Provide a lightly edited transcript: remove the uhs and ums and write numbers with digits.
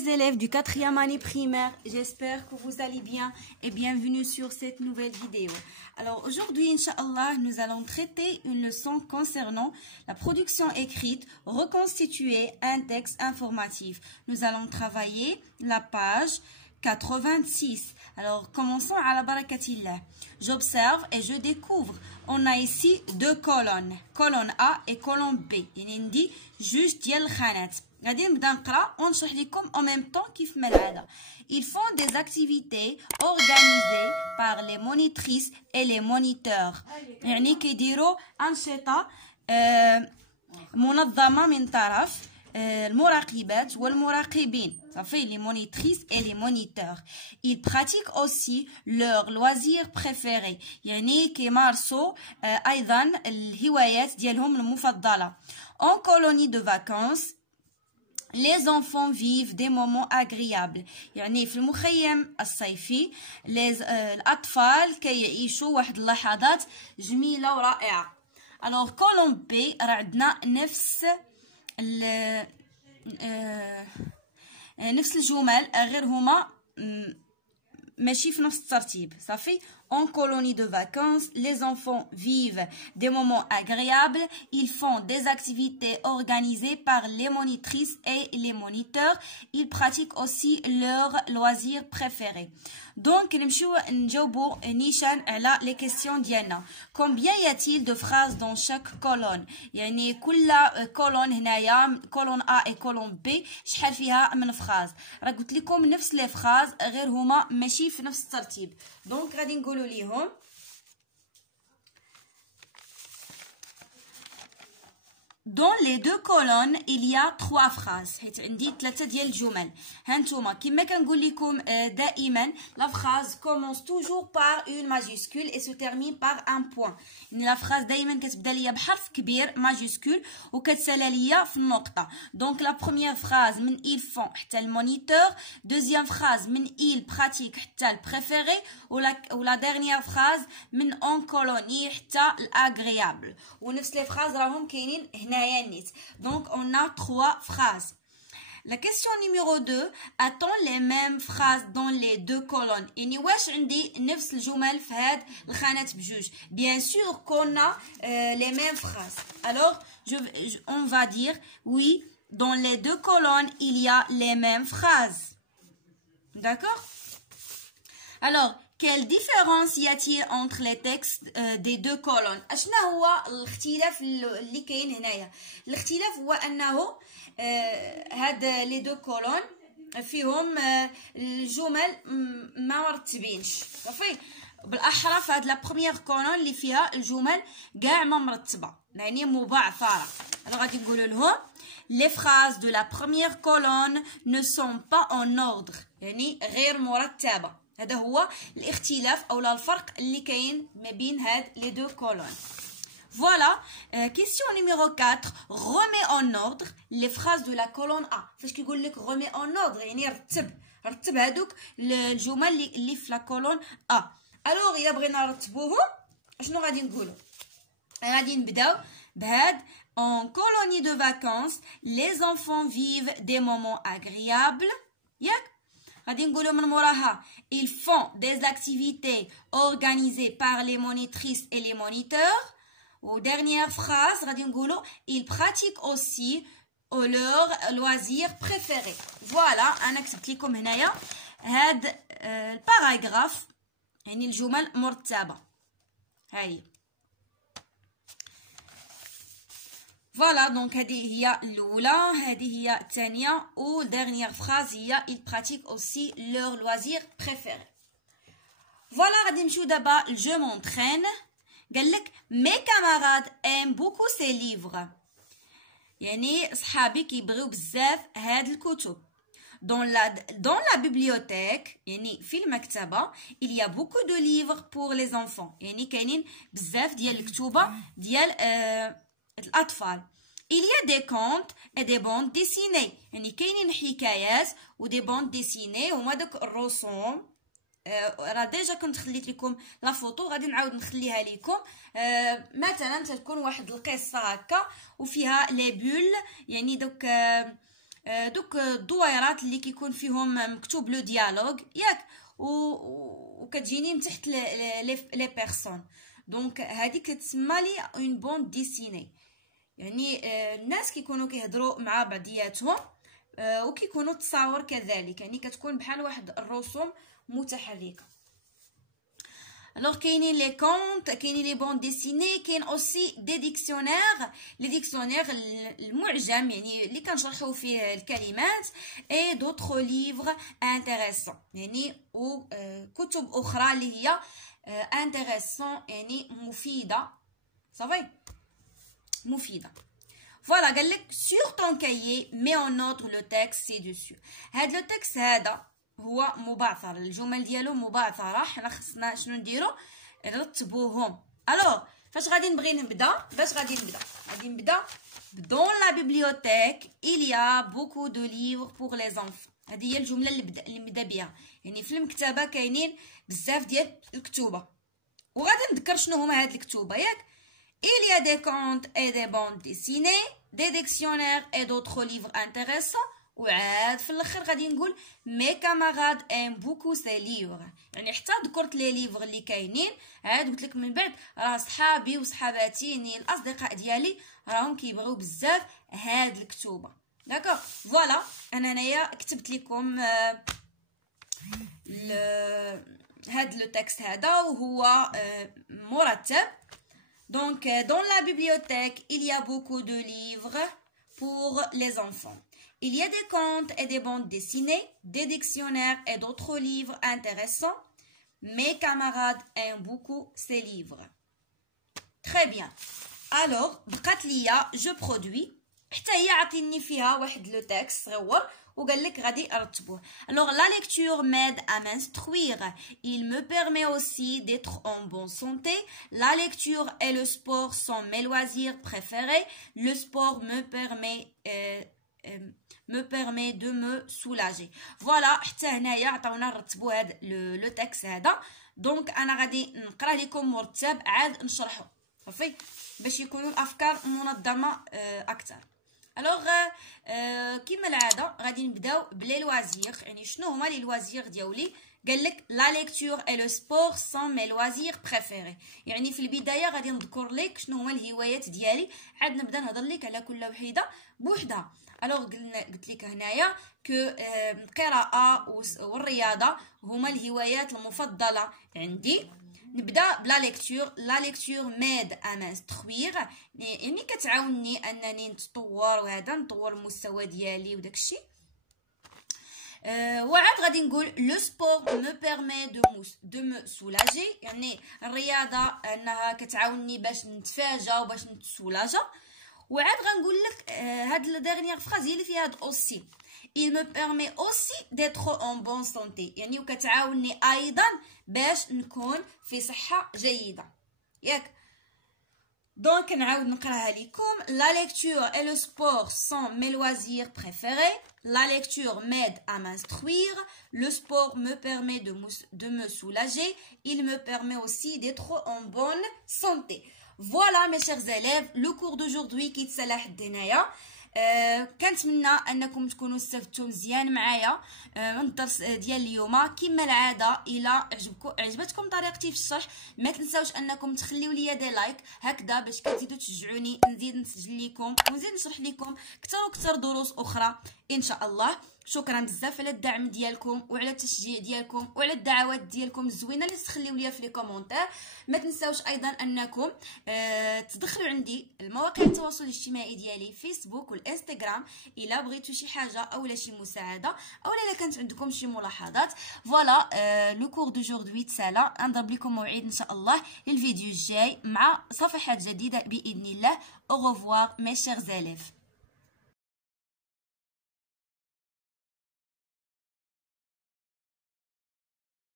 mes élèves du 4e année primaire, j'espère que vous allez bien et bienvenue sur cette nouvelle vidéo. Alors aujourd'hui, Inch'Allah, nous allons traiter une leçon concernant la production écrite, reconstituer un texte informatif. Nous allons travailler la page 86. Alors, commençons à la barakatillah. J'observe et je découvre. On a ici deux colonnes. Colonne A et colonne B. Il dit juste ديال الخانات. غادي نبدا نقرا ونشرح لكم en même temps كيف ما العادة. Ils font des activités organisées par les monitrices et les moniteurs. يعني كيديروا أنشطة منظمة من طرف المراقبات والمراقبين. Ça fait les monitrices et les moniteurs. Ils pratiquent aussi leurs loisirs préférés. يعني كيمارسوا أيضا الهوايات ديالهم المفضلة. En colonie de vacances, les enfants vivent des moments agréables. يعني في المخيم الصيفي الأطفال كيعيشوا واحد اللحظات جميلة ورائعة. Alors colonne B راه عندنا نفس الجمل غير هما ماشي في نفس الترتيب. صافي. En colonie de vacances, les enfants vivent des moments agréables. Ils font des activités organisées par les monitrices et les moniteurs. Ils pratiquent aussi leurs loisirs préférés. Donc, نمشيو نجاوبو نيشان على les questions ديالنا. Combien y a-t-il de phrases dans chaque colonne؟ يعني كل colonne هنايا colonne A et colonne B شحال فيها من فراز. راه قلت لكم نفس لي فراز غير هما ماشي في نفس الترتيب. دونك غادي نقولوا ليهم Dans les deux colonnes, il y a trois phrases. حيت عندي ثلاثة ديال الجمل. هانتوما كما كنقول لكم دائما la phrase commence toujours par une majuscule et se termine par un point. يعني la phrase دائما كتبدا ليا بحرف كبير majuscule وكتسالى ليا في النقطة. Donc la première phrase من ils font حتى المونيتور. Deuxième phrase من ils pratiquent حتى البريفيري. و la dernière phrase من en colonie حتى الagréable. ونفس les phrases راهم كاينين هنا. Donc, on a trois phrases. La question numéro 2, a-t-on les mêmes phrases dans les deux colonnes? يعني واش عندي نفس الجمل في هاد الخانات بجوج؟ Bien sûr qu'on a les mêmes phrases. Alors, on va dire oui, dans les deux colonnes, il y a les mêmes phrases. D'accord? Alors, quelle différence y a-t-il entre les textes des deux colonnes؟ اشنا هو الاختلاف اللي كاين هنايا؟ الاختلاف هو انه هاد لي دو كولون فيهم الجمل ما مرتبينش. صافي. بالاحرى في هاد لا بروميير كولون اللي فيها الجمل كاع ما مرتبه يعني مبعثره. غادي نقولوا لهم les phrases de la première colonne ne sont pas en ordre يعني غير مرتبه. هذا هو الاختلاف او الفرق اللي كاين ما بين هاد لي دو كولون. Voilà, question numéro 4, remets en ordre les phrases de la colonne A. فاش كيقول لك remets en ordre يعني رتب هذوك الجمل اللي في لا كولون A. الوغ الا بغينا نرتبوهم شنو غادي نقولوا؟ غادي نبداو بهاد en colonie de vacances les enfants vivent des moments agréables. ياك غادي نقولوا من موراها ils font des activités organisées par les monitrices et les moniteurs. Ou dernière phrase غادي نقولوا ils pratiquent aussi leurs loisirs préférés. Voilà انا كتبت لكم هنايا هاد الباراغراف يعني الجمل مرتبه. هاي Voilà, donc هذه هي الأولى، هذه هي الثانية، و dernière phrase هي ils pratiquent aussi leurs loisirs préférés. Voilà, غادي نمشيو دابا je m'entraîne. قال لك mes camarades aiment beaucoup ces livres. يعني صحابي كيبغيو بزاف هاد الكتب. Dans la bibliothèque يعني في المكتبة il y a beaucoup de livres pour les enfants. يعني كاينين بزاف ديال الكتب ديال الأطفال. Il y a des contes et des bandes dessinées. يعني كاينين حكايات و des bandes dessinées هما داك الرسوم. راه ديجا كنت خليت لكم لا فوتو غادي نعاود نخليها لكم. مثلا تكون واحد القصه هكا وفيها لي بول يعني دوك دوك الدويرات اللي كيكون فيهم مكتوب لو ديالوغ ياك وكتجيني من تحت لي بيرسون. دونك هذه كتسمى لي اون بوند ديسيني، يعني الناس كيكونوا كيهضروا مع بعضياتهم وكيكونوا تصاور كذلك، يعني كتكون بحال واحد الرسوم متحركه. Alors كاينين لي كونت، كاينين لي بون ديسيني، كاين اوسي دي ديكسيونير، لي ديكسيونير المعجم يعني اللي كنشرحوا فيه الكلمات، اي دوطخ ليفر انتريسون يعني و كتب اخرى اللي هي انتريسون يعني مفيده، صافي مفيده. فوالا قال لك sur ton cahier mets en ordre le texte ci-dessus. هاد لو تكست هذا هو مبعثر، الجمل ديالو مبعثره، حنا خصنا شنو نديرو؟ نرتبوهم. الوغ فاش غادي نبغي نبدا؟ غادي نبدا dans la bibliothèque il y a beaucoup de livres pour les enfants. هذه هي الجمله اللي نبدا بها، يعني في المكتبه كاينين بزاف ديال الكتوبه، وغادي نذكر شنو هما هاد الكتوبه ياك. il y a des contes et des bandes dessinées, des dictionnaires et d'autres livres intéressants. وعاد في الاخر غادي نقول مي كاماراد ام بوكو سي ليفر، يعني حتى ذكرت لي ليفر اللي كاينين، عاد قلت لك من بعد راه صحابي وصحاباتي يعني الاصدقاء ديالي راهم كيبغيو بزاف هاد الكتوبه. داكوغ فوالا انا هنايا كتبت لكم هاد لو تكست هذا وهو مرتب. Donc dans la bibliothèque il y a beaucoup de livres pour les enfants. Il y a des contes et des bandes dessinées, des dictionnaires et d'autres livres intéressants. Mes camarades aiment beaucoup ces livres. Très bien. Alors, بقات ليا je produis. حتى هي عطيني فيها واحد لو تكست صغير وقال لك غادي ارتبوه. Alors la lecture m'aide à m'instruire. Il me permet aussi d'être en bonne santé. La lecture et le sport sont mes loisirs préférés. Le sport me permet de me soulager. Voilà, حتى هنايا عطاونا نرتبوا هذا لو تكست هذا. دونك انا غادي نقرا لكم مرتب عاد نشرحو صافي باش يكونوا الافكار منظمه اكثر. الوغ كيما العاده غادي نبداو بلي لوازير. يعني شنو هما لي لوازير ديالي؟ قال لك لا ليكتور اي لو سبور سون مي لوازير بريفيري، يعني في البدايه غادي نذكر لك شنو هما الهوايات ديالي، عاد نبدا نهضر لك على كل وحده بوحدها. الوغ قلت لك هنايا كو القراءه والرياضه هما الهوايات المفضله عندي. نبدا بلا ليكتور. لا ليكتور ميد ا مانستروير، يعني كتعاونني انني نتطور وهذا نطور المستوى ديالي وداكشي. وعاد غادي نقول لو سبور مو بيرمي دو مو سولاجي، يعني الرياضه انها كتعاونني باش نتفاجا وباش نتسولاجا. وعاد غنقول لك هاد لا ديرنيير فراز هي اللي فيها هاد اوسي. il me permet aussi d'être en bonne santé، يعني وكتعاونني ايضا باش نكون في صحه جيده ياك. دونك نعاود نقراها لكم. la lecture et le sport sont mes loisirs préférés. La lecture m'aide à m'instruire. Le sport me permet de me soulager. Il me permet aussi d'être en bonne santé. Voilà mes chers élèves, le cours d'aujourd'hui كيتسالى حد هنايا. كنتمنى انكم تكونوا استفدتوا مزيان معايا من الدرس ديال اليوم. كما العاده الى عجبتكم طريقتي في الشرح ما تنساوش انكم تخليو لي دي لايك هكذا باش كتزيدوا تشجعوني نزيد نسجل لكم ونزيد نشرح لكم كثر وكثر دروس اخرى ان شاء الله. شكرا بزاف على الدعم ديالكم وعلى التشجيع ديالكم وعلى الدعوات ديالكم الزوينه اللي تخليو ليا في لي كومونتير. ما تنساوش ايضا انكم تدخلوا عندي المواقع التواصل الاجتماعي ديالي فيسبوك والانستغرام الا بغيتوا شي حاجه اولا شي مساعده اولا الا كانت عندكم شي ملاحظات. فوالا لو كور دوجوردي تسالى. نضرب لكم موعد ان شاء الله للفيديو الجاي مع صفحات جديده باذن الله. au revoir mes chers élèves.